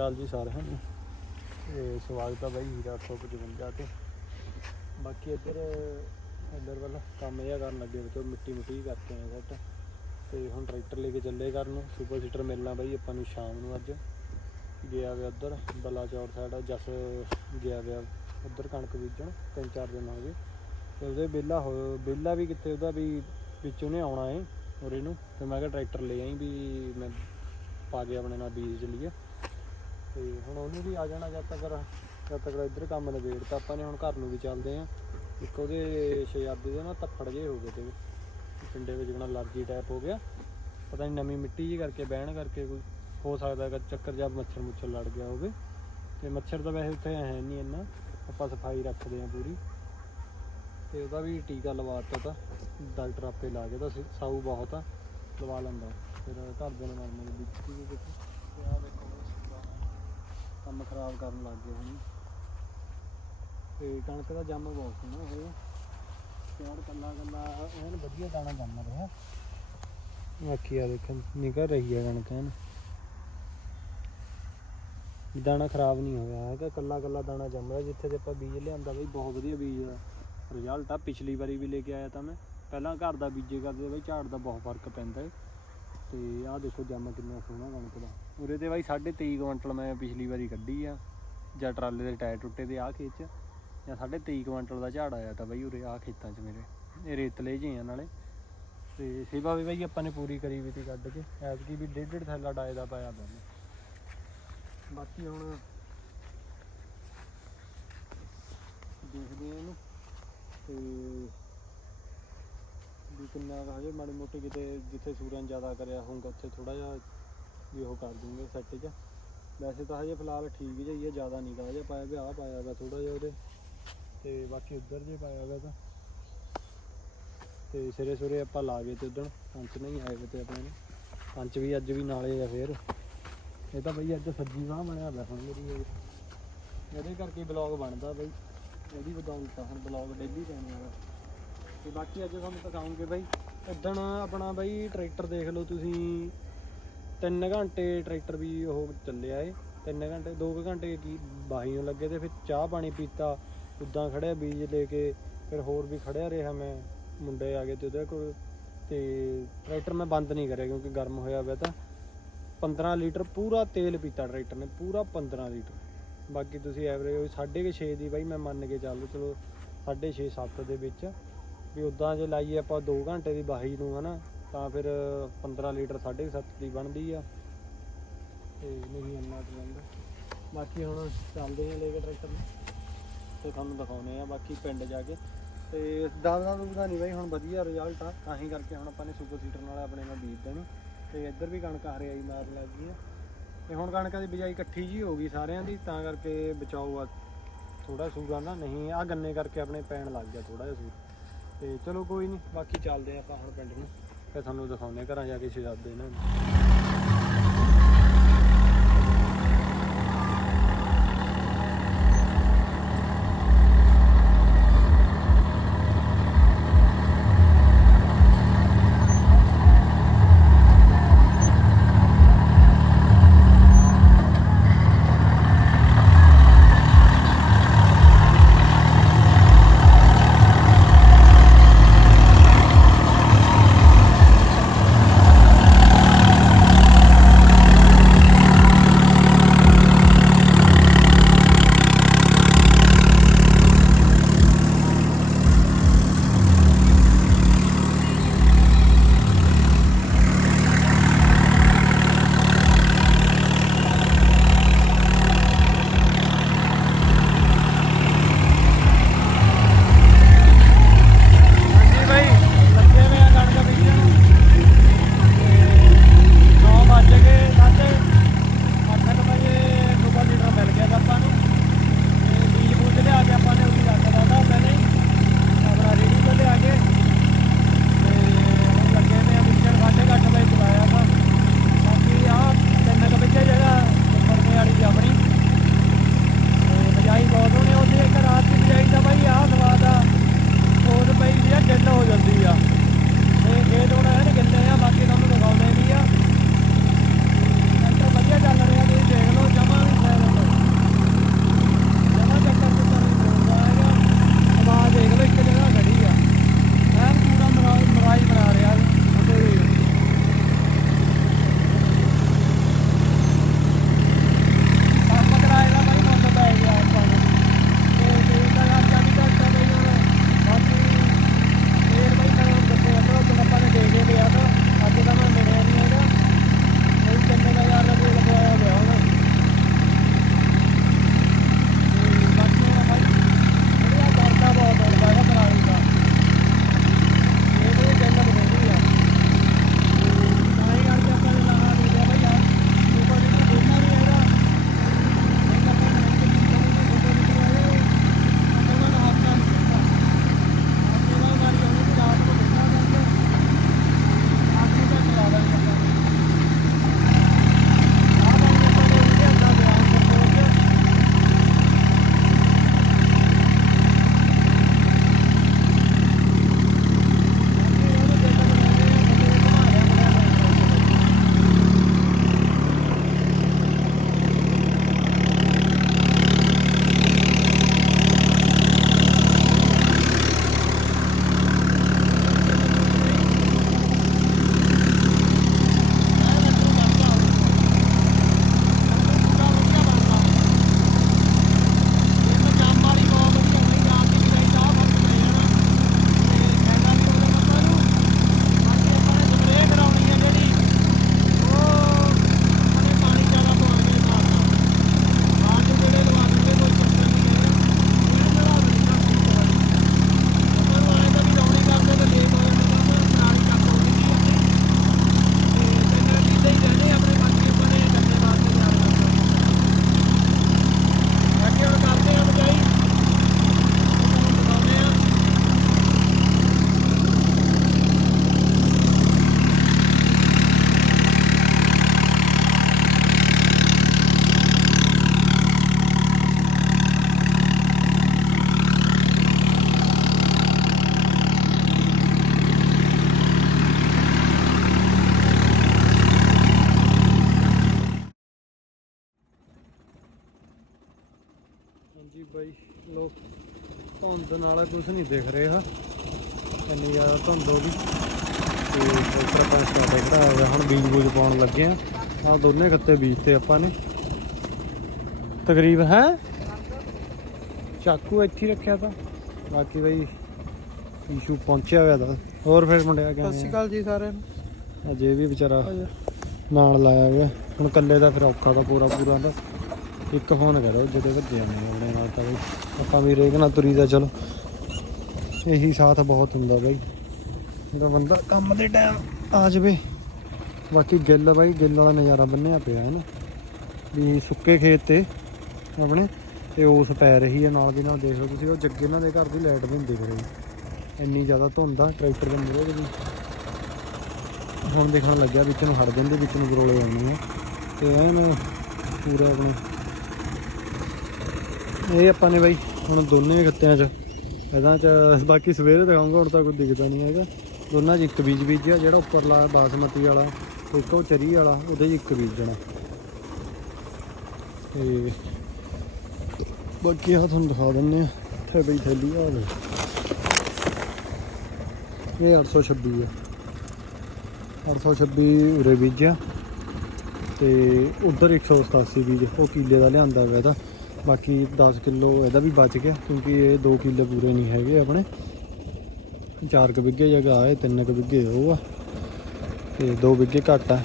ਸ਼੍ਰੀ ਅਕਾਲ ਜੀ ਸਾਰਿਆਂ ਨੂੰ। ਤੇ ਸਵਾਗਤ ਹੈ ਬਾਈ ਹੀਰਾ 855 ਤੇ। ਬਾਕੀ ਇੱਧਰ ਇੱਧਰ ਵੱਲ ਕੰਮ ਜਿਹਾ ਕਰਨ ਲੱਗੇ ਵਿੱਚੋਂ ਮਿੱਟੀ ਮੁੱਟੀ ਕਰਕੇ ਆਏ ਸੈੱਟ ਤੇ ਹੁਣ ਟਰੈਕਟਰ ਲੈ ਕੇ ਚੱਲੇ ਘਰ ਨੂੰ। ਸੁਪਰ ਸੀਟਰ ਮਿਲਣਾ ਬਾਈ ਆਪਾਂ ਨੂੰ ਸ਼ਾਮ ਨੂੰ ਅੱਜ। ਗਿਆ ਵੇ ਉੱਧਰ ਬਲਾਚੌਰ ਸਾਈਡ ਜਸ ਗਿਆ ਵੇ ਉੱਧਰ ਕਣਕ ਬੀਜਣ, ਤਿੰਨ ਚਾਰ ਦਿਨ ਹੋ ਗਏ। ਤੇ ਉਹਦੇ ਵਿਹਲਾ ਹੋ, ਵਿਹਲਾ ਵੀ ਕਿੱਥੇ ਉਹਦਾ ਵੀ ਵਿੱਚ ਉਹਨੇ ਆਉਣਾ ਏ, ਉਰੇ ਨੂੰ। ਤੇ ਮੈਂ ਕਿਹਾ ਟਰੈਕਟਰ ਲੈ ਆਈ ਵੀ ਮੈਂ ਪਾ ਕੇ ਆਪਣੇ ਨਾਲ ਬੀਜ ਚਲੀਏ। ਤੇ ਹੁਣ ਉਹਨੂੰ ਵੀ ਆ ਜਾਣਾ ਜਦ ਤੱਕ ਜਦ ਤੱਕ ਇੱਧਰ ਕੰਮ ਨਿਬੇੜ ਤਾਂ ਆਪਾਂ ਨੇ, ਹੁਣ ਘਰ ਨੂੰ ਵੀ ਚੱਲਦੇ ਆਂ ਇੱਕ ਉਹਦੇ ਸ਼ੇਆਬੀ ਦੇ ਨਾ ਤੱਫੜ ਜੇ ਹੋ ਗਏ ਤੇ ਪਿੰਡੇ ਵਿੱਚ ਜਣਾ ਅਲਰਜੀ ਟਾਈਪ ਹੋ ਗਿਆ। ਪਤਾ ਨਹੀਂ ਨਵੀਂ ਮਿੱਟੀ ਜੀ ਕਰਕੇ, ਬਹਿਣ ਕਰਕੇ ਕੋਈ ਹੋ ਸਕਦਾ ਹੈਗਾ ਚੱਕਰ ਜਾਂ ਮੱਛਰ ਮੁੱਛਰ ਲੜ ਗਿਆ ਹੋਵੇ। ਤੇ ਮੱਛਰ ਤਾਂ ਵੈਸੇ ਉੱਥੇ ਹੈ ਨਹੀਂ ਇੰਨਾ, ਆਪਾਂ ਸਫ਼ਾਈ ਰੱਖਦੇ ਆਂ ਪੂਰੀ। ਤੇ ਉਹਦਾ ਵੀ ਟੀਕਾ ਲਵਾਤਾ ਤਾਂ, ਡਾਕਟਰ ਆਪੇ ਲਾ ਕੇ ਤਾਂ ਸਾਊ ਬਹੁਤ ਆ, ਲਵਾ ਲੈਂਦਾ। ਫਿਰ ਘਰ ਦੇ ਨਾਲ ਮਨ ਵਿੱਚ ਵੀ ਕਿਤੇ ਕੰਮ ਖਰਾਬ ਕਰਨ ਲੱਗ ਗਏ ਹੁਣ। ਤੇ ਕਣਕ ਦਾ ਜੰਮ ਬਹੁਤ ਸੋਹਣਾ ਹੋਇਆ ਯਾਰ ਕੱਲਾ ਕੱਲਾ ਐਨ ਵਧੀਆ ਦਾਣਾ ਜੰਮ ਰਿਹਾ। ਬਾਕੀ ਆ ਦੇਖਣ ਨਿਕਲ ਰਹੀ ਹੈ ਕਣਕ ਐਨ। ਦਾਣਾ ਖਰਾਬ ਨਹੀਂ ਹੋਇਆ ਹੈਗਾ ਕੱਲਾ ਕੱਲਾ ਦਾਣਾ ਜੰਮ ਰਿਹਾ, ਜਿੱਥੇ ਤੇ ਆਪਾਂ ਬੀਜ ਲਿਆਂਦਾ ਬਈ, ਬਹੁਤ ਵਧੀਆ ਬੀਜ ਦਾ ਰਿਜ਼ਲਟ ਆ, ਪਿਛਲੀ ਵਾਰੀ ਵੀ ਲੈ ਕੇ ਆਇਆ ਤਾਂ ਮੈਂ। ਪਹਿਲਾਂ ਘਰ ਦਾ ਬੀਜੇ ਕਰਦੇ ਬਈ, ਝਾੜ ਦਾ ਬਹੁਤ ਫ਼ਰਕ ਪੈਂਦਾ ਏ। ਤੇ ਆਹ ਦੇਖੋ ਜੰਮ ਕਿੰਨਾ ਸੋਹਣਾ ਕਣਕ ਦਾ। ਉਰੇ ਤੇ ਬਾਈ 23.5 ਕੁਇੰਟਲ ਮੈਂ ਪਿਛਲੀ ਵਾਰੀ ਕੱਢੀ ਆ, ਜਾਂ ਟਰਾਲੇ ਦੇ ਟਾਇਰ ਟੁੱਟੇ ਤੇ ਆਹ ਖੇਤ 'ਚ, ਜਾਂ 23.5 ਕੁਇੰਟਲ ਦਾ ਝਾੜ ਆਇਆ ਤਾਂ ਬਾਈ ਉਰੇ ਆਹ ਖੇਤਾਂ 'ਚ ਮੇਰੇ, ਇਹ ਰੇਤਲੇ ਜਿਹੇ ਆ ਨਾਲੇ। ਤੇ ਸੇਵਾ ਵੀ ਬਾਈ ਆਪਾਂ ਨੇ ਪੂਰੀ ਕਰੀ ਵੀ ਤੀ ਕੱਢ ਕੇ, ਐਤਕੀ ਵੀ ਡੇਢ ਡੇਢ ਥੈਲਾ ਡਾਏ ਦਾ ਪਾਇਆ ਪਿਆ ਬਾਕੀ ਹੁਣ ਦੇਖਦੇ ਆ ਇਹਨੂੰ, ਤੇ ਵੀ ਕਿੰਨਾ ਕੁ ਹਜੇ ਮਾੜੀ ਮੋਟੀ ਕਿਤੇ, ਜਿੱਥੇ ਸੂਰਨ ਜ਼ਿਆਦਾ ਕਰਿਆ ਹੋਊਗਾ, ਉੱਥੇ ਥੋੜਾ ਜਿਹਾ ਵੀ ਉਹ ਕਰ ਦੂੰਗੇ ਸੈੱਟ 'ਚ ਵੈਸੇ ਤਾਂ ਹਜੇ ਫਿਲਹਾਲ ਠੀਕ ਜਿਹਾ ਹੀ ਹੈ, ਜ਼ਿਆਦਾ ਨਹੀਂ ਗਾ ਜਿਹਾ ਪਾਇਆ ਵੀ ਆਹ ਪਾਇਆ ਵਾ ਥੋੜਾ ਜਿਹਾ ਉਹਦੇ। ਤੇ ਬਾਕੀ ਉੱਧਰ ਜੇ ਪਾਇਆ ਵਾ ਤਾਂ। ਤੇ ਸਿਰੇ ਸੁਰੇ ਆਪਾਂ ਲਾ ਗਏ ਤੇ ਉਦਣ ਪੰਚ ਨਹੀਂ ਆਏ ਵੇ ਤੇ ਆਪਣੇ। ਨੇ ਪੰਚ ਵੀ ਅੱਜ ਵੀ ਨਾਲੇ ਆ ਫੇਰ। ਇਹ ਤਾਂ ਬਈ ਅੱਜ ਸੱਜੀ ਬਾਹ ਬਣਿਆ ਹੋਇਆ ਹੁਣ ਮੇਰੀ ਇਹ। ਇਹਦੇ ਕਰਕੇ ਬਲੌਗ ਬਣਦਾ ਬਈ। ਇਹਦੀ ਬਦੌਲਤ ਆ ਹੁਣ ਬਲੌਗ ਡੇਲੀ ਪੈਣੇ ਆ। ਤੇ ਬਾਕੀ ਅੱਜ ਤੁਹਾਨੂੰ ਦਿਖਾਉਂਗੇ ਬਾਈ। ਉਦਣ ਆਪਣਾ ਬਾਈ ਟਰੈਕਟਰ ਦੇਖ ਲਓ ਤੁਸੀਂ। 3 ਘੰਟੇ ਟਰੈਕਟਰ ਵੀ ਉਹ ਚੱਲਿਆ ਏ। 3 ਘੰਟੇ 2 ਘੰਟੇ ਕੀ ਬਾਹੀ ਨੂੰ ਲੱਗੇ ਤੇ ਫਿਰ ਚਾਹ ਪਾਣੀ ਪੀਤਾ, ਉਦਾਂ ਖੜਿਆ ਬੀਜ ਲੈ ਕੇ, ਫਿਰ ਹੋਰ ਵੀ ਖੜਿਆ ਰਿਹਾ ਮੈਂ ਮੁੰਡੇ ਆ ਗਏ ਤੇ ਉਹਦੇ ਕੋਲ। ਤੇ ਟਰੈਕਟਰ ਮੈਂ ਬੰਦ ਨਹੀਂ ਕਰਿਆ ਕਿਉਂਕਿ ਗਰਮ ਹੋਇਆ ਹੋਇਆ ਤਾਂ। 15 ਲੀਟਰ ਪੂਰਾ ਤੇਲ ਪੀਤਾ ਟਰੈਕਟਰ ਨੇ, ਪੂਰਾ 15 ਲੀਟਰ। ਬਾਕੀ ਤੁਸੀਂ ਐਵਰੇਜ ਉਹ 6.5 ਦੀ ਬਾਈ ਮੈਂ ਮੰਨ ਕੇ ਚੱਲ ਚਲੋ 6.5 7 ਦੇ ਵਿੱਚ। ਵੀ ਉਦਾਂ ਜੇ ਲਾਈਏ ਆਪਾਂ 2 ਘੰਟੇ ਦੀ ਬਾਹੀ ਨੂੰ, ਹਨਾ, ਤਾਂ ਫਿਰ 15 ਲੀਟਰ 7.5 ਦੀ ਬਣਦੀ ਆ। ਤੇ ਨਹੀਂ ਇੰਨਾ ਕੁ ਬਾਕੀ ਹੁਣ ਚੱਲਦੇ ਆ ਲੈ ਕੇ ਟਰੈਕਟਰ ਨੂੰ, ਤੇ ਤੁਹਾਨੂੰ ਦਿਖਾਉਨੇ ਆ ਬਾਕੀ ਪਿੰਡ ਜਾ ਕੇ। ਤੇ ਦਾਦਾ ਦੁੱਧਾ ਨਹੀਂ ਬਾਈ, ਹੁਣ ਵਧੀਆ ਰਿਜ਼ਲਟ ਆ। ਤਾਂ ਹੀ ਕਰਕੇ ਹੁਣ ਆਪਾਂ ਨੇ ਸੁਪਰ ਸੀਟਰ ਨਾਲ ਆਪਣੇ ਨਾਲ ਬੀਜ ਦੇਣੀ। ਤੇ ਇੱਧਰ ਵੀ ਕਣਕ ਹਰਿਆਈ ਮਾਰ ਲੱਗ ਗਈ ਆ। ਤੇ ਹੁਣ ਕਣਕਾਂ ਦੀ ਬਿਜਾਈ ਇਕੱਠੀ ਜੀ ਹੋ ਗਈ ਸਾਰਿਆਂ ਦੀ, ਤਾਂ ਕਰਕੇ ਬਚਾਓ ਆ। ਥੋੜਾ ਸੂਰਾ ਨਾ, ਨਹੀਂ ਆ ਗੰਨੇ ਕਰਕੇ ਆਪਣੇ ਪੈਣ ਲੱਗ ਗਿਆ ਥੋੜਾ ਜਿਹਾ ਸੂਰ। ਤੇ ਚਲੋ ਕੋਈ ਨਹੀਂ, ਬਾਕੀ ਚੱਲਦੇ ਆ ਆਪਾਂ ਹੁਣ ਪਿੰਡ ਨੂੰ। ਤੇ ਤੁਹਾਨੂੰ ਦਿਖਾਉਂਦੇ ਘਰਾਂ ਜਾ ਕੇ ਸ਼ਹਿਜ਼ਾਦੇ ਇਹਨਾਂ ਨੂੰ ਧੁੰਦ ਨਾਲ ਕੁਝ ਨਹੀਂ ਦਿਖ ਰਿਹਾ। ਇੰਨੀ ਜ਼ਿਆਦਾ ਧੁੰਦ ਹੋ ਗਈ। ਤੇ ਟਰੈਕਟਰ ਆਪਾਂ ਸਟਾਰਟ ਖੜਾ ਹੋ ਗਿਆ ਹੁਣ ਬੀਜ ਬੂਜ ਪਾਉਣ ਲੱਗੇ ਆ। ਆ ਦੋਨੇ ਖੱਤੇ ਬੀਜ ਤੇ ਆਪਾਂ ਨੇ। ਤਕਰੀਬ ਹੈ? ਚਾਕੂ ਇੱਥੇ ਰੱਖਿਆ ਤਾਂ। ਬਾਕੀ ਬਈ ਇਸ਼ੂ ਪਹੁੰਚਿਆ ਹੋਇਆ ਦਾ ਹੋਰ ਫਿਰ ਮੁੰਡਿਆ ਸਤਿ ਸ਼੍ਰੀ ਕਹਿੰਦੇ ਅਕਾਲ ਜੀ ਸਾਰਿਆਂ ਨੂੰ। ਅਜੇ ਵੀ ਵਿਚਾਰਾ ਨਾਲ ਲਾਇਆ ਹੋਇਆ। ਹੁਣ ਇਕੱਲੇ ਦਾ ਫਿਰ ਔਖਾ ਤਾਂ ਪੂਰਾ ਪੂਰਾ ਦਾ ਇੱਕ ਫੋਨ ਕਰੋ ਜਦੋਂ ਭੱਜੇ ਨੇ ਆਪਣੇ ਨਾਲ ਤਾਂ ਬਈ ਆਪਾਂ ਵੀ ਰੇਗ ਨਾਲ ਤੁਰੀ ਦਾ ਚਲੋ। ਇਹੀ ਸਾਥ ਬਹੁਤ ਹੁੰਦਾ ਬਾਈ। ਜਦੋਂ ਬੰਦਾ ਕੰਮ ਦੇ ਟਾਈਮ ਆ ਜਾਵੇ। ਬਾਕੀ ਗਿੱਲ ਬਾਈ, ਗਿੱਲ ਵਾਲਾ ਨਜ਼ਾਰਾ ਬੰਨਿਆ ਪਿਆ ਹੈ ਨਾ ਵੀ ਸੁੱਕੇ ਖੇਤ ਤੇ, ਆਪਣੇ। ਤੇ ਉਸ ਪੈ ਰਹੀ ਹੈ ਨਾਲ ਦੀ ਨਾਲ ਦੇਖ ਲਓ ਤੁਸੀਂ, ਉਹ ਜੱਗੇ ਉਹਨਾਂ ਦੇ ਘਰ ਦੀ ਲਾਈਟ ਵੀ ਨਹੀਂ ਦਿਖ ਰਹੀ ਇੰਨੀ ਜ਼ਿਆਦਾ ਧੁੰਦ ਆ ਟਰੈਕਟਰ ਦੇ ਮੂਹਰੇ ਦੇ ਹੁਣ ਦੇਖਣ ਲੱਗਿਆ, ਵਿੱਚ ਨੂੰ ਹਟ ਜਾਂਦੇ, ਵਿੱਚ ਨੂੰ ਗਰੋਲੇ ਆਉਂਦੇ ਆ। ਤੇ ਐਨ ਪੂਰਾ ਆਪਣੇ ਇਹ ਆਪਾਂ ਨੇ ਬਾਈ ਹੁਣ ਦੋਨੇ ਖੱਤਿਆਂ 'ਚ, ਇਹਦਾ 'ਚ, ਬਾਕੀ ਸਵੇਰੇ ਦਿਖਾਉਂਗਾ, ਹੁਣ ਤਾਂ ਕੋਈ ਦਿਖਦਾ ਨਹੀਂ ਹੈਗਾ। ਦੋਨਾਂ 'ਚ ਇੱਕ ਬੀਜ ਬੀਜਿਆ, ਜਿਹੜਾ ਉੱਪਰਲਾ ਬਾਸਮਤੀ ਵਾਲਾ ਇੱਕ ਉਹ ਚਰੀ ਵਾਲਾ, ਉਹਦੇ 'ਚ ਇੱਕ ਬੀਜਣਾ ਤੇ ਬਾਕੀ ਆ ਤੁਹਾਨੂੰ ਦਿਖਾ ਦਿੰਨੇ ਆ, ਇੱਥੇ ਬਈ ਥੈਲੀ ਆ ਦੇ ਇਹ 826 ਆ। 826 ਉਰੇ ਬੀਜਿਆ, ਤੇ ਉਧਰ 187 ਬੀਜ, ਉਹ ਕਿਲੇ ਦਾ ਲਿਆਂਦਾ ਹੋਇਆ ਇਹਦਾ। ਬਾਕੀ 10 ਕਿਲੋ ਇਹਦਾ ਵੀ ਬਚ ਗਿਆ, ਕਿਉਂਕਿ ਇਹ 2 ਕਿੱਲੇ ਪੂਰੇ ਨਹੀਂ ਹੈਗੇ ਆਪਣੇ। 4 ਕੁ ਬਿੱਗੇ ਜਗ੍ਹਾ ਹੈ 3 ਕੁ ਬਿੱਗੇ ਉਹ ਆ, ਤੇ 2 ਬਿੱਗੇ ਘੱਟ ਆ।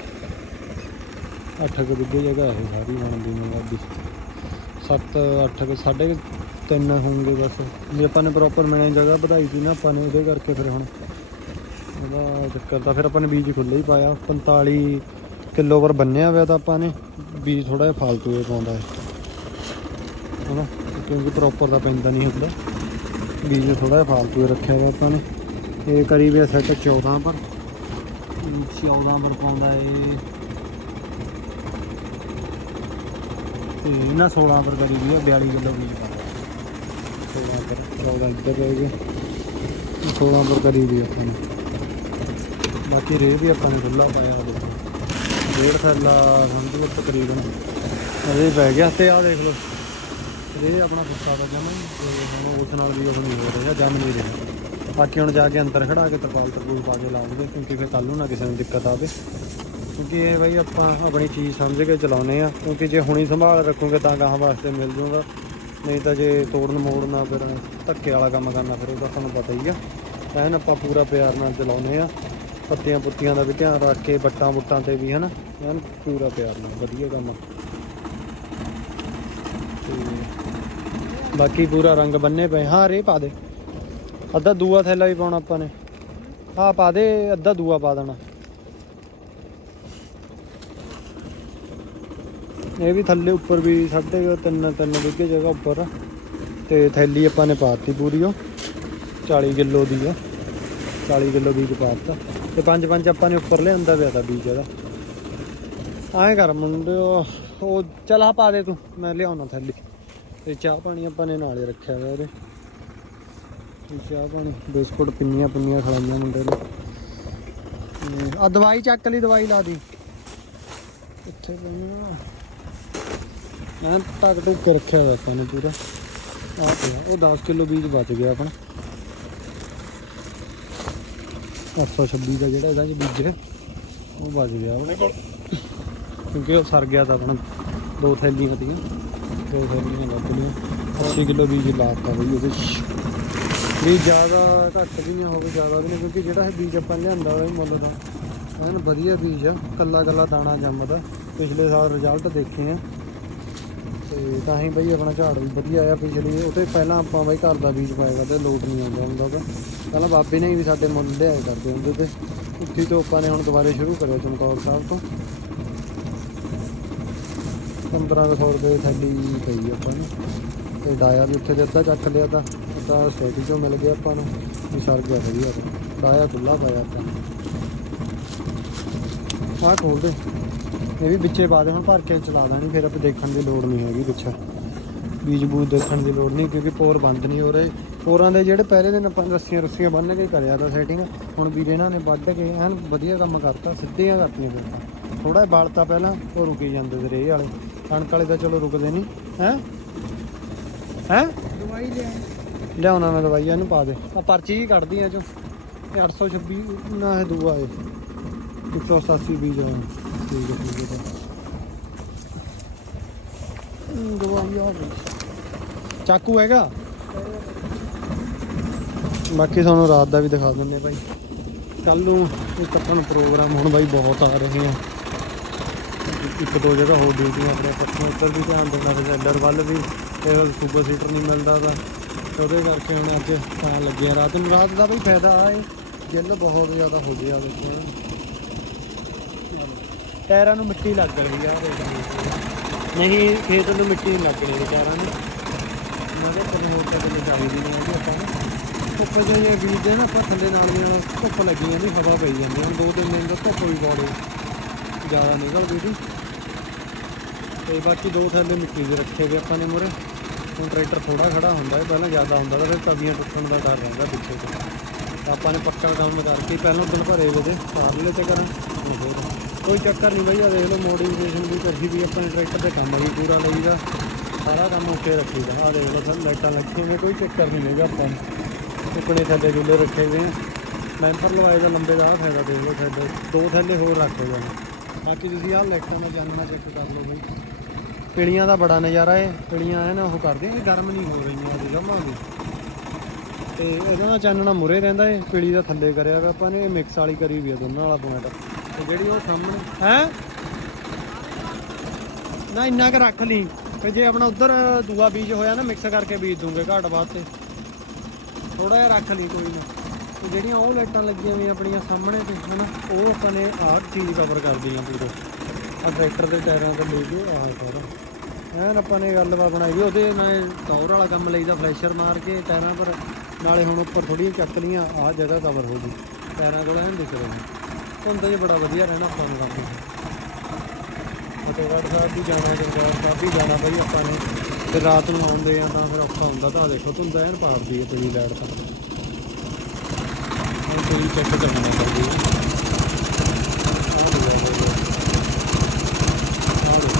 8 ਕੁ ਬਿੱਗੇ ਜਗ੍ਹਾ ਹੈ ਸਾਰੀ ਬਣਦੀ ਮਗਾਦੀ 7 8 ਕੁ, ਸਾਢੇ ਕੁ ਤਿੰਨ ਹੋਣਗੇ ਬਸ। ਜੇ ਆਪਾਂ ਨੇ ਪ੍ਰੋਪਰ ਮੈਨੇ ਜਗ੍ਹਾ ਵਧਾਈ ਸੀ ਨਾ ਆਪਾਂ ਨੇ, ਉਹਦੇ ਕਰਕੇ ਫਿਰ ਹੁਣ ਉਹਦਾ ਚੱਕਰ ਤਾਂ ਫਿਰ ਆਪਾਂ ਨੇ ਬੀਜ ਖੁੱਲੇ ਹੀ ਪਾਇਆ। 45 ਕਿਲੋ ਪਰ ਬੰਨਿਆ ਹੋਇਆ ਤਾਂ ਆਪਾਂ ਨੇ, ਬੀਜ ਥੋੜਾ ਜਿਹਾ ਫਾਲਤੂ ਹੀ ਪਾਉਂਦਾ ਹੈ ਹਨਾ? ਕਿਉਂਕਿ ਪ੍ਰੋਪਰ ਦਾ ਪੈਂਦਾ ਨਹੀਂ ਹੁੰਦਾ। ਬੀਜ ਥੋੜਾ ਜਿਹਾ ਫਾਲਤੂ ਰੱਖਿਆ ਹੋਇਆ ਆਪਾਂ ਨੇ। ਇਹ ਕਰੀ ਵੀ ਸੈੱਟ 14 ਪਰ। 14 ਪਰ ਪਾਉਂਦਾ ਏ ਤੇ ਇਹਨਾਂ 16 ਪਰ ਕਰੀ ਵੀ ਆ 42 ਕਿਲੋ ਬੀਜ ਪਾਉਂਦਾ 16 ਪਰ 14 ਇੱਧਰ ਰਹਿ ਗਏ। 16 ਪਰ ਕਰੀ ਵੀ ਆਪਾਂ ਨੇ। ਬਾਕੀ ਰੇਹ ਵੀ ਆਪਾਂ ਨੇ ਖੁੱਲਾ ਪਾਇਆ ਉਹਦੇ ਡੇਢ ਥੈਲਾ ਸਮਝੋ ਤਕਰੀਬਨ। ਅਰੇ ਬਹਿ ਗਿਆ ਤੇ ਆਹ ਦੇਖ ਲਓ। ਇਹ ਆਪਣਾ ਫੁੱਟਾ ਦਾ ਜਮਾ ਤੇ ਹੁਣ ਉਸ ਨਾਲ ਵੀ ਉਹ ਨਹੀਂ ਹੋ ਰਿਹਾ ਜੰਮ ਨਹੀਂ ਰਿਹਾ। ਬਾਕੀ ਹੁਣ ਜਾ ਕੇ ਅੰਦਰ ਖੜਾ ਕੇ ਤਰਪਾਲ ਤਰਪੂਲ ਪਾ ਕੇ ਲਾ ਲਾਉਂਗੇ ਕਿਉਂਕਿ ਫਿਰ ਕੱਲ ਨੂੰ ਨਾ ਕਿਸੇ ਨੂੰ ਦਿੱਕਤ ਆਵੇ। ਕਿਉਂਕਿ ਇਹ ਬਈ ਆਪਾਂ ਆਪਣੀ ਚੀਜ਼ ਸਮਝ ਕੇ ਚਲਾਉਨੇ ਆ ਕਿਉਂਕਿ ਜੇ ਹੁਣੀ ਸੰਭਾਲ ਰੱਖੋਗੇ ਤਾਂ ਗਾਹਾਂ ਵਾਸਤੇ ਮਿਲ ਜੂਗਾ। ਨਹੀਂ ਤਾਂ ਜੇ ਤੋੜਨ ਮੋੜਨਾ ਫਿਰ ਧੱਕੇ ਵਾਲਾ ਕੰਮ ਕਰਨਾ ਫਿਰ ਉਹਦਾ ਤੁਹਾਨੂੰ ਪਤਾ ਹੀ ਆ। ਐਨ ਆਪਾਂ ਪੂਰਾ ਪਿਆਰ ਨਾਲ ਚਲਾਉਨੇ ਆ ਪੱਤੀਆਂ ਪੁੱਤੀਆਂ ਦਾ ਵੀ ਧਿਆਨ ਰੱਖ ਕੇ ਬੱਟਾਂ ਬੁੱਟਾਂ ਤੇ ਵੀ ਹਨਾ, ਐਨ ਪੂਰਾ ਪਿਆਰ ਨਾਲ ਵਧੀਆ ਕੰਮ ਆ। ਤੇ ਬਾਕੀ ਪੂਰਾ ਰੰਗ ਬੰਨੇ ਪਏ। ਹਾਂ, ਰੇ ਪਾ ਦੇ। ਅੱਧਾ ਦੂਆ ਥੈਲਾ ਵੀ ਪਾਉਣਾ ਆਪਾਂ ਨੇ। ਹਾਂ, ਪਾ ਦੇ, ਅੱਧਾ ਦੂਆ ਪਾ ਦੇਣਾ। ਇਹ ਵੀ ਥੱਲੇ ਉੱਪਰ ਵੀ ਸਾਢੇ ਕੁ ਤਿੰਨ ਤਿੰਨ ਵਿਗੇ ਜਗ੍ਹਾ ਉੱਪਰ। ਆ। ਤੇ ਥੈਲੀ ਆਪਾਂ ਨੇ ਪਾਤੀ ਪੂਰੀ ਉਹ। 40 ਕਿਲੋ ਦੀ ਆ 40 ਕਿਲੋ ਬੀਜ ਪਾਤਾ। ਤੇ ਪੰਜ ਪੰਜ ਆਪਾਂ ਨੇ ਉੱਪਰ ਲਿਆਂਦਾ ਪਿਆ ਤਾਂ ਬੀਜ ਇਹਦਾ। ਐਂ ਕਰ ਮੁੰਡਿਓ, ਉਹ ਚੱਲ ਆ ਪਾ ਦੇ ਤੂੰ, ਮੈਂ ਲਿਆਉਣਾ ਥੈਲੀ। ਤੇ ਚਾਹ ਪਾਣੀ ਆਪਾਂ ਨੇ ਨਾਲੇ ਰੱਖਿਆ ਹੋਇਆ ਇਹਦੇ। ਚਾਹ ਪਾਣੀ, ਬਿਸਕੁਟ, ਪਿੰਨੀਆਂ ਪਿੰਨੀਆਂ ਖਲਾਈਆਂ ਮੁੰਡੇ ਨੇ। ਆ ਦਵਾਈ ਚੱਕ ਲਈ, ਦਵਾਈ ਲਾ ਦੀ। ਇੱਥੇ ਪਈਆਂ ਮੈਂ ਟਕ ਟੁਕ ਕੇ ਰੱਖਿਆ ਹੋਇਆ ਆਪਾਂ ਨੇ ਪੂਰਾ। ਆ ਪਿਆ ਉਹ 10 ਕਿਲੋ ਬੀਜ ਬਚ ਗਿਆ ਆਪਣਾ। 826 ਦਾ ਜਿਹੜਾ ਇਹਦਾ ਚ ਬੀਜ ਉਹ ਬਚ ਗਿਆ ਆਪਣੇ ਕੋਲ। ਕਿਉਂਕਿ ਉਹ ਸਰ ਗਿਆ ਤਾਂ ਆਪਣਾ ਦੋ ਥੈਲੀਆਂ ਤੀਆਂ ਦੋ ਥੈਲੀਆਂ ਲੱਗ ਗਈਆਂ 80 ਕਿਲੋ ਬੀਜ ਲਾਤਾ ਬਈ ਉਹਦੇ ਚ। ਵੀ ਜ਼ਿਆਦਾ ਘੱਟ ਵੀ ਨਹੀਂ ਹੋਵੇ, ਜ਼ਿਆਦਾ ਵੀ ਨਹੀਂ ਕਿਉਂਕਿ ਜਿਹੜਾ ਇਹ ਬੀਜ ਆਪਾਂ ਲਿਆਂਦਾ ਉਹਦਾ ਮੁੱਲ ਦਾ ਐਨ ਵਧੀਆ ਬੀਜ ਆ, ਕੱਲਾ ਕੱਲਾ ਦਾਣਾ ਜੰਮਦਾ। ਪਿਛਲੇ ਸਾਲ ਰਿਜ਼ਲਟ ਦੇਖੇ ਆ। ਤੇ ਤਾਂ ਹੀ ਬਈ ਆਪਣਾ ਝਾੜ ਵੀ ਵਧੀਆ ਆਇਆ ਪਿਛਲੀ ਉਹ ਤੇ ਪਹਿਲਾਂ ਆਪਾਂ ਬਈ ਘਰ ਦਾ ਬੀਜ ਪਾਇਆ ਕਰਦੇ, ਲੋਟ ਨਹੀਂ ਆਉਂਦਾ ਹੁੰਦਾ ਤਾਂ ਪਹਿਲਾਂ ਬਾਬੇ ਨੇ ਵੀ ਸਾਡੇ ਮੁੱਲ ਲਿਆਏ ਕਰਦੇ ਹੁੰਦੇ ਤੇ, ਉੱਥੀ ਤੋਂ ਆਪਾਂ ਨੇ ਹੁਣ ਦੁਬਾਰੇ ਸ਼ੁਰੂ ਕਰਿਆ ਚਮਕੌਰ ਸਾਹਿਬ ਤੋਂ। 1500 ਰੁਪਏ ਸਾਡੀ ਪਈ ਆਪਾਂ ਨੂੰ। ਤੇ ਡਾਇਆ ਵੀ ਉੱਥੇ ਦੇ ਅੱਧਾ ਚੱਕ ਲਿਆ ਤਾਂ ਅੱਧਾ ਸਟੇਟੀ ਚੋਂ ਮਿਲ ਗਿਆ ਆਪਾਂ ਨੂੰ, ਵੀ ਸਰ ਗਿਆ ਵਧੀਆ ਤਾਂ ਡਾਇਆ ਖੁੱਲਾ ਪਾਇਆ ਆਪਾਂ ਆਹ ਖੋਲ ਦੇ। ਇਹ ਵੀ ਵਿੱਚੇ ਪਾ ਦੇ, ਹੁਣ ਭਰ ਕੇ ਚਲਾ ਦਾਂਗੇ, ਫਿਰ ਆਪਾਂ ਦੇਖਣ ਦੀ ਲੋੜ ਨਹੀਂ ਹੈਗੀ ਪਿੱਛੇ। ਬੀਜ ਬੂਜ ਦੇਖਣ ਦੀ ਲੋੜ ਨਹੀਂ, ਕਿਉਂਕਿ ਪੋਰ ਬੰਦ ਨਹੀਂ ਹੋ ਰਹੇ। ਪੋਰਾਂ ਦੇ ਜਿਹੜੇ ਪਹਿਲੇ ਦਿਨ ਆਪਾਂ ਰੱਸੀਆਂ ਰੱਸੀਆਂ ਬੰਨ ਕੇ ਕਰਿਆ ਤਾਂ ਸੈਟਿੰਗ ਹੁਣ ਵੀਰੇ ਇਹਨਾਂ ਨੇ ਵੱਢ ਕੇ ਐਨ ਵਧੀਆ ਕੰਮ ਕਰਤਾ, ਸਿੱਧੀਆਂ ਕਰਤੀਆਂ ਫਿਰ ਥੋੜਾ ਬਾਲਤਾ ਪਹਿਲਾਂ, ਉਹ ਰੁਕੀ ਜਾਂਦੇ ਸੀ ਰੇਹ ਵਾਲੇ। ਕਣਕ ਵਾਲੇ ਤਾਂ ਚਲੋ ਰੁਕਦੇ ਨਹੀਂ। ਹੈ? ਹੈ? ਦਵਾਈ ਲਿਆ ਲਿਆਉਣਾ ਮੈਂ ਦਵਾਈ, ਇਹਨੂੰ ਪਾ ਦੇ। ਆ ਪਰਚੀ ਹੀ ਕੱਢਦੀ ਆ ਚੋਂ। ਇਹ 826 ਨਾ ਇਹ ਦੂਆ ਏ 187 ਬੀਜ ਆ। ਠੀਕ ਹੈ ਠੀਕ ਹੈ, ਦਵਾਈ ਆ ਗਈ। ਚਾਕੂ ਹੈਗਾ? ਬਾਕੀ ਤੁਹਾਨੂੰ ਰਾਤ ਦਾ ਵੀ ਦਿਖਾ ਦਿੰਦੇ ਭਾਈ। ਕੱਲ ਨੂੰ ਇੱਕ ਆਪਾਂ ਨੂੰ ਪ੍ਰੋਗਰਾਮ ਹੁਣ ਬਾਈ ਬਹੁਤ ਆ ਰਹੇ ਆ। ਇੱਕ ਦੋ ਜਗ੍ਹਾ ਹੋਰ ਡਿਊਟੀਆਂ ਆਪਣੇ ਪੱਖੋਂ ਉੱਧਰ ਵੀ ਧਿਆਨ ਦੇਣਾ ਵਿਜੈਲਰ ਵੱਲ ਵੀ ਤੇ ਸੁਪਰ ਸੀਟਰ ਨਹੀਂ ਮਿਲਦਾ ਤਾਂ ਉਹਦੇ ਕਰਕੇ ਹੁਣ ਅੱਜ ਤਾਂ ਲੱਗਿਆ ਰਾਤ। ਨੂੰ ਰਾਤ ਦਾ ਵੀ ਫਾਇਦਾ ਆ ਏ ਗਿੱਲ ਬਹੁਤ ਜ਼ਿਆਦਾ ਹੋ ਗਿਆ ਦੇਖੋ ਟਾਇਰਾਂ ਨੂੰ ਮਿੱਟੀ ਲੱਗ ਰਹੀ ਆ। ਨਹੀਂ, ਖੇਤ ਨੂੰ ਮਿੱਟੀ ਨਹੀਂ ਲੱਗਣੀ ਟਾਇਰਾਂ ਨੂੰ। ਮਗਰ ਕਦੇ ਹੋਰ ਕਦੇ ਚਾਹੀਦੀ ਨਹੀਂ ਹੈਗੀ ਆਪਾਂ ਨੂੰ। ਧੁੱਪ ਜੇ ਇਹ ਬੀਜਦੇ ਨਾ ਆਪਾਂ ਥੱਲੇ ਨਾਲ ਦੀ ਧੁੱਪ ਲੱਗੀ ਜਾਂਦੀ ਹਵਾ ਪਈ ਜਾਂਦੀ ਹੁਣ ਦੋ ਤਿੰਨ ਦਿਨ ਤੋਂ ਧੁੱਪ ਵੀ ਬਹੁਤ ਜ਼ਿਆਦਾ ਨਿਕਲ ਗਈ ਸੀ। ਤੇ ਬਾਕੀ ਦੋ ਥੈਲੇ ਮਿੱਟੀ ਦੇ ਰੱਖੇ ਗਏ ਆਪਾਂ ਨੇ ਮੁਰੇ ਹੁਣ ਟਰੈਕਟਰ ਥੋੜਾ ਖੜਾ ਹੁੰਦਾ ਹੈ ਪਹਿਲਾਂ ਜ਼ਿਆਦਾ ਹੁੰਦਾ ਤਾਂ ਫਿਰ ਤਵੀਆਂ ਟੁੱਟਣ ਦਾ ਡਰ ਰਹਿੰਦਾ ਪਿੱਛੇ ਤੋਂ। ਆਪਾਂ ਨੇ ਪੱਕਾ ਕੰਮ ਕਰਕੇ ਪਹਿਲਾਂ ਉਦੋਂ ਭਰੇ ਵੇ ਤੇ ਪਾਰਲੇ ਤੇ ਕਰਾਂ ਹੋਰ ਕੋਈ ਚੱਕਰ ਨਹੀਂ ਬਈ ਆ ਦੇਖ ਲਓ ਮੋਡੀਫਿਕੇਸ਼ਨ ਵੀ ਕਰੀ ਵੀ ਆਪਾਂ ਨੇ ਟਰੈਕਟਰ ਦੇ ਕੰਮ ਵੀ ਪੂਰਾ ਲਈਦਾ। ਸਾਰਾ ਕੰਮ ਉੱਥੇ ਰੱਖੀਦਾ। ਆ ਦੇਖ ਲਓ ਸਰ, ਲਾਈਟਾਂ ਲੱਗੀਆਂ ਨੇ ਕੋਈ ਚੱਕਰ ਨਹੀਂ ਹੈਗਾ ਆਪਾਂ ਨੂੰ। ਟੁਕੜੇ ਥੱਲੇ ਜੁੱਲੇ ਰੱਖੇ ਹੋਏ ਆ। ਮੈਂਪਰ ਲਵਾਏ ਦਾ ਲੰਬੇ ਦਾ ਆਹ ਫਾਇਦਾ ਦੇਖ ਲਓ ਥੱਲੇ। ਦੋ ਥੱਲੇ ਹੋਰ ਰੱਖੇ ਹੋਏ ਨੇ ਬਾਕੀ ਤੁਸੀਂ ਆਹ ਲਾਈਟਾਂ ਦਾ ਚਾਨਣਾ ਚੈੱਕ ਕਰ ਲਓ ਬਈ। ਪਿੜੀਆਂ ਦਾ ਬੜਾ ਨਜ਼ਾਰਾ ਏ। ਪਿੜੀਆਂ ਐ ਨਾ ਉਹ ਕਰਦੀਆਂ ਇਹ ਗਰਮ ਨਹੀਂ ਹੋ ਰਹੀਆਂ ਉਹਦੀ ਜਮਾਂ ਵੀ ਤੇ ਇਹਦਾ ਦਾ ਚਾਨਣਾ ਮੁਰੇ ਰਹਿੰਦਾ ਏ, ਪਿਲੀ ਦਾ ਥੱਲੇ ਕਰਿਆ ਵਾ ਆਪਾਂ ਨੇ, ਇਹ ਮਿਕਸ ਵਾਲੀ ਕਰੀ ਵੀ ਆ ਦੋਨਾਂ ਵਾਲਾ ਪੁਆਇੰਟ ਤੇ ਜਿਹੜੀ ਉਹ ਸਾਹਮਣੇ ਹੈ? ਨਾ ਇੰਨਾ ਕੁ ਰੱਖ ਲਈ, ਤੇ ਜੇ ਆਪਣਾ ਉਧਰ ਦੂਆ ਬੀਜ ਹੋਇਆ ਨਾ ਮਿਕਸ ਕਰਕੇ ਬੀਜ ਦੂੰਗੇ ਘਾਟ ਵਾਸਤੇ ਥੋੜਾ ਜਿਹਾ ਰੱਖ ਲਈ ਕੋਈ ਨਾ। ਤੇ ਜਿਹੜੀਆਂ ਉਹ ਲਾਈਟਾਂ ਲੱਗੀਆਂ ਵੀ ਆਪਣੀਆਂ ਸਾਹਮਣੇ ਤੇ, ਹਨਾ, ਉਹ ਆਪਾਂ ਨੇ ਆਹ ਚੀਜ਼ ਕਵਰ ਕਰਦੀ ਆ ਪੂਰੇ। ਆ ਟਰੈਕਟਰ ਦੇ ਟਾਇਰਾਂ ਤੇ ਲੈ ਕੇ ਆਹ ਸਾਰਾ। ਐਨ ਆਪਾਂ ਨੇ ਗੱਲਬਾਤ ਬਣਾਈ ਵੀ ਉਹਦੇ ਨਾਲ ਟੌਰ ਵਾਲਾ ਕੰਮ ਲਈਦਾ ਫਲੈਸ਼ਰ ਮਾਰ ਕੇ ਟਾਇਰਾਂ ਪਰ, ਨਾਲੇ ਹੁਣ ਉੱਪਰ ਥੋੜੀਆਂ ਚੱਕ ਲੀਆਂ ਆਹ ਜਗ੍ਹਾ ਕਵਰ ਹੋ ਗਈ। ਟਾਇਰਾਂ ਕੋਲ ਐਨ ਦਿਖ ਰਿਹਾ ਧੁੰਦ 'ਚ ਬੜਾ ਵਧੀਆ ਰਹਿਣਾ ਆਪਾਂ ਨੂੰ ਕੰਮ। ਫਤਿਹਗੜ੍ਹ ਸਾਹਿਬ ਵੀ ਜਾਣਾ, ਗੁਰਦੁਆਰਾ ਸਾਹਿਬ ਵੀ ਜਾਣਾ ਬਈ ਆਪਾਂ ਨੇ। ਤੇ ਰਾਤ ਨੂੰ ਆਉਂਦੇ ਆ ਤਾਂ ਫਿਰ ਔਖਾ ਹੁੰਦਾ, ਤਾਂ ਦੇਖੋ, ਧੁੰਦ ਐਨ ਪਾੜਦੀ ਹੈ ਪਈ ਲਾਈਟ ਤਾਂ। ਹੁਣ ਕੋਈ ਚੈੱਕ ਕਰਨਾ ਪੈਂਦੀ ਹੈ ਆਹ ਲਓ, ਆਹ ਲਓ, ਆਹ ਲਓ।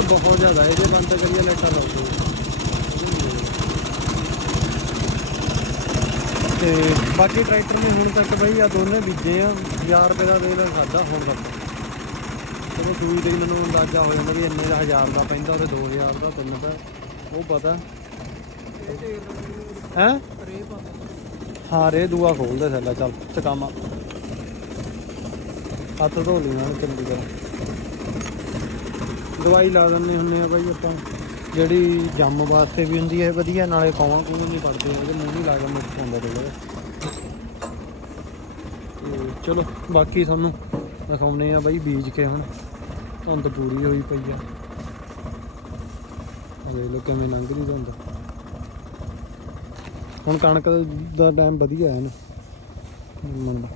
ਇਹ ਬਹੁਤ ਜ਼ਿਆਦਾ ਹੈ ਜੇ ਬੰਦ ਕਰੀਏ, ਲਾਈਟਾਂ ਲਾਓ। ਤੇ ਬਾਕੀ ਟਰੈਕਟਰ ਨੇ ਹੁਣ ਤੱਕ ਬਈ ਆ ਦੋਨੇ ਬੀਜੇ ਆ 1000 ਰੁਪਏ ਦਾ ਤੇਲ ਖਾਦਾ ਹੁਣ ਤੱਕ। ਚਲੋ ਦੂਈ ਦੇ ਮੈਨੂੰ ਅੰਦਾਜ਼ਾ ਹੋ ਜਾਂਦਾ ਵੀ ਇੰਨੇ ਦਾ 1000 ਦਾ ਪੈਂਦਾ ਉਹਦੇ 2000 ਦਾ ਤਿੰਨ ਦਾ, ਉਹ ਪਤਾ। ਹੈ? ਹਾਂ, ਰੇ ਦੂਆ ਖੋਲਦੇ ਥੱਲੇ ਚੱਲ, ਚਕਾਮਾ। ਹੱਥ ਧੋ ਲਈ ਨਾਲ ਚੰਗੀ ਤਰ੍ਹਾਂ। ਦਵਾਈ ਲਾ ਦਿੰਦੇ ਹੁੰਨੇ ਆ ਬਾਈ ਆਪਾਂ। ਜਿਹੜੀ ਜੰਮ ਵਾਸਤੇ ਵੀ ਹੁੰਦੀ ਹੈ ਵਧੀਆ, ਨਾਲੇ ਕੌਣ ਕੋਈ ਨਹੀਂ ਪੜਦੇ ਉਹਦੇ ਮੂੰਹ ਨਹੀਂ ਲਾਗਾ ਮੁੱਕ ਪਾਉਂਦਾ ਤੇ ਚਲੋ, ਬਾਕੀ ਤੁਹਾਨੂੰ ਦਿਖਾਉਨੇ ਆ ਬਾਈ ਬੀਜ ਕੇ ਹੁਣ। ਧੁੰਦ ਪੂਰੀ ਹੋਈ ਪਈ ਆ। ਆ ਦੇਖ ਲਓ ਕਿਵੇਂ ਲੰਘ ਨਹੀਂ ਧੁੰਦ। ਹੁਣ ਕਣਕ ਦਾ ਟਾਈਮ ਵਧੀਆ ਹੈ ਨਾ। ਮੰਨਦਾ